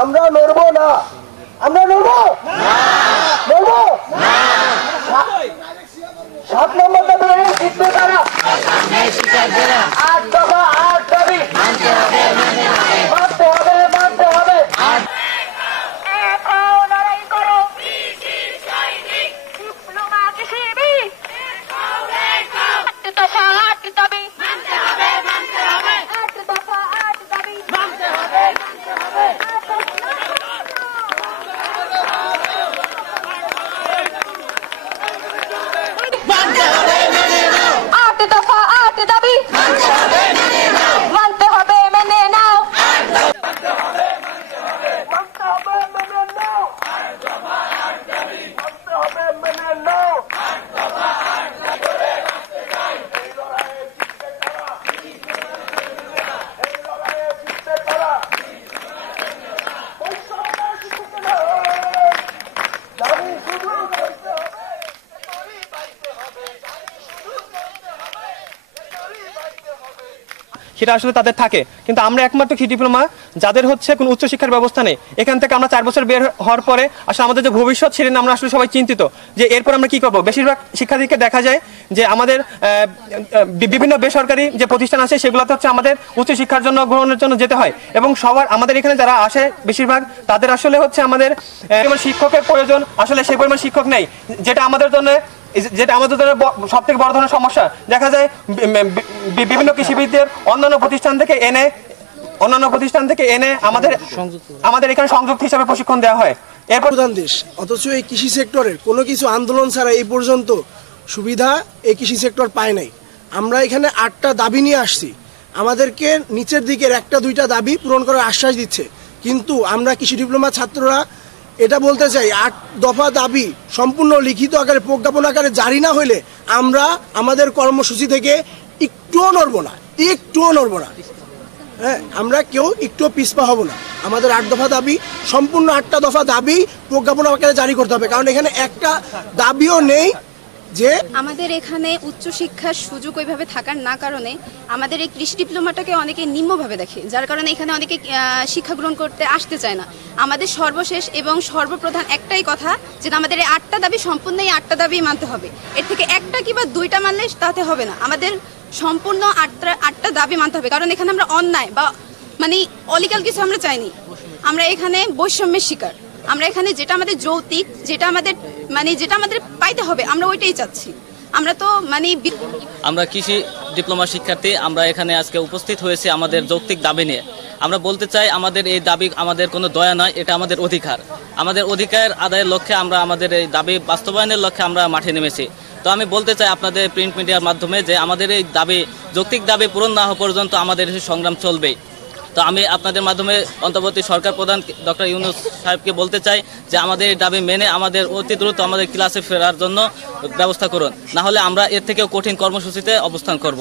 আমরা লড়বো না, আমরা লড়বো লড়বো 7 নম্বর দাবি জিতবে তারা। 8 দফা 8 দাবি মানতে হবে মানতে হবে। লড়াই করো ডিপ্লোমা কৃষিবি 8 দফা 8 দাবি মানতে হবে 8 দফা 8 দাবি মানতে হবে 8 দফা 8 দাবি মানতে হবে মেনে নাও। সেটা আসলে তাদের থাকে, কিন্তু আমরা একমাত্র কৃষি ডিপ্লোমা যাদের হচ্ছে কোনো উচ্চশিক্ষার ব্যবস্থা নেই। এখান থেকে আমরা 4 বছর বের হওয়ার পরে আসলে আমাদের যে ভবিষ্যৎ সেটা নিয়ে আমরা আসলে সবাই চিন্তিত যে এরপর আমরা কি করবো। বেশিরভাগ শিক্ষার্থীকে দেখা যায় যে আমাদের বিভিন্ন বেসরকারি যে প্রতিষ্ঠান আছে সেগুলোতে হচ্ছে আমাদের উচ্চশিক্ষার জন্য গ্রহণের জন্য যেতে হয়, এবং সবার আমাদের এখানে যারা আসে বেশিরভাগ তাদের আসলে হচ্ছে আমাদের শিক্ষকের প্রয়োজন, আসলে সেই পরিমাণ শিক্ষক নেই, যেটা আমাদের জন্য সব থেকে বড় ধরনের সমস্যা। দেখা যায় বিভিন্ন কৃষিবিদদের অন্যান্য প্রতিষ্ঠান থেকে এনে আমাদের এখানে সংযুক্ত হিসাবে প্রশিক্ষণ দেওয়া হয়। এরপর প্রধান দেশ, অথচ এই কৃষি সেক্টরের কোনো কিছু আন্দোলন ছাড়া এই পর্যন্ত সুবিধা এই কৃষি সেক্টর পায় নাই। আমরা এখানে 8টা দাবি নিয়ে আসছি, আমাদেরকে নিচের দিকের 1টা-2টা দাবি পূরণ করার আশ্বাস দিচ্ছে, কিন্তু আমরা কৃষি ডিপ্লোমা ছাত্ররা এটা বলতে চাই 8 দফা দাবি সম্পূর্ণ লিখিত আকারে প্রজ্ঞাপন আকারে জারি না হইলে আমরা আমাদের কর্মসূচি থেকে একটুও নড়বো না। হ্যাঁ, আমরা কেউ একটুও পিছপা হব না। আমাদের 8 দফা দাবি, সম্পূর্ণ 8টা দফা দাবি প্রজ্ঞাপন আকারে জারি করতে হবে, কারণ এখানে একটা দাবিও নেই যে আমাদের এখানে উচ্চশিক্ষার সুযোগ ওইভাবে থাকার না কারণে আমাদের এই কৃষি ডিপ্লোমাটাকে অনেকে নিম্নভাবে দেখে, যার কারণে এখানে অনেকে শিক্ষা গ্রহণ করতে আসতে চায় না। আমাদের সর্বশেষ এবং সর্বপ্রধান একটাই কথা যে আমাদের এই 8টা দাবি সম্পূর্ণ এই 8টা দাবি মানতে হবে। এর থেকে একটা কিংবা 2টা মানলে তাতে হবে না, আমাদের সম্পূর্ণ 8টা দাবি মানতে হবে, কারণ এখানে আমরা অন্যায় বা অলিগাল কিছু আমরা চাইনি। আমরা এখানে বৈষম্যের শিকার, আমরা এখানে যেটা আমাদের যৌক্তিক, যেটা আমাদের পাইতে হবে আমরা ওইটাই চাচ্ছি। আমরা কৃষি ডিপ্লোমা শিক্ষার্থী, আমরা এখানে আজকে উপস্থিত হয়েছি আমাদের যৌক্তিক দাবি নিয়ে। আমরা বলতে চাই আমাদের এই দাবি আমাদের কোনো দয়া নয়, এটা আমাদের অধিকার। আমাদের অধিকার আদায়ের লক্ষ্যে আমরা আমাদের এই দাবি বাস্তবায়নের লক্ষ্যে আমরা মাঠে নেমেছি। তো আমি বলতে চাই আপনাদের প্রিন্ট মিডিয়ার মাধ্যমে যে আমাদের এই দাবি যৌক্তিক দাবি পূরণ না হওয়া পর্যন্ত আমাদের সংগ্রাম চলবেই। তো আমি আপনাদের মাধ্যমে অন্তর্বর্তী সরকার প্রধান ডক্টর ইউনূস সাহেবকে বলতে চাই যে আমাদের এই দাবি মেনে আমাদের অতি দ্রুত আমাদের ক্লাসে ফেরার জন্য ব্যবস্থা করুন, না হলে আমরা এর থেকেও কঠিন কর্মসূচিতে অবস্থান করব।